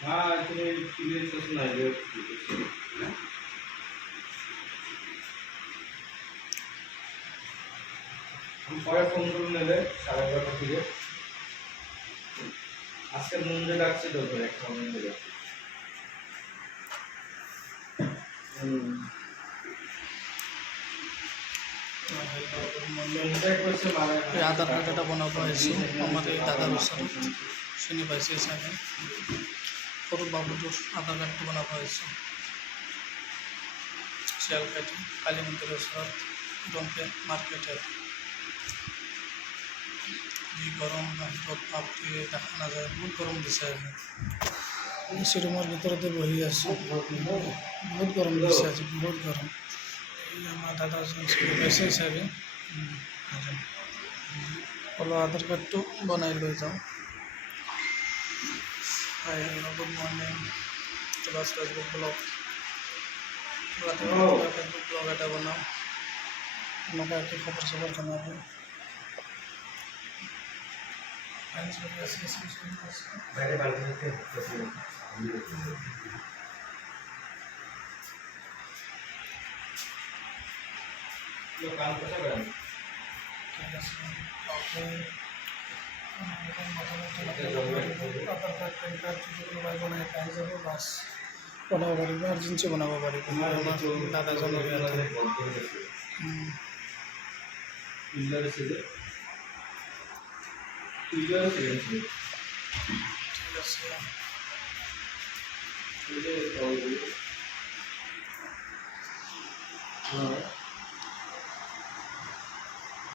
हाँ तुम्हें क्लियर तो सुनाई दे हम পরে ফোন করুন নেলে 11:30 থেকে আজকে মন্দিরে ডাকছে তো করে একটা মন্দিরে আধার কার্ড এটা বানাবো হয়েছে আমার এই দাদার সাথে শুনি পাইছি এখানে ফটো বাবুর আধার কার্ড বানাবো হয়েছে শিয়ালকাঠি কালী মন্দিরের সাথে রংপে মার্কেটে এই গরম বাপরে দেখা না যায় বহুত গরম দিছে এসি রুমের ভিতরে বহি আছে বহুত গরম দিছে আজ বহুত গরম এই আমার দাদা পাইছে হিসাবে বলো আধার কার্ডটো বনাই লৈ যাওঁ hi good morning class Facebook blog Facebook blog এটা বনাও আমাকে একটু খবর সবর জানাবে বাইরে বালতি থেকে লোক কাম করতে পারেন ঠিক আছে বাস বনাব পাৰিব আৰ্জেঞ্চি বনাব পাৰিব আমাৰ দাদাজনৰ ইয়াতে ঠিক আছে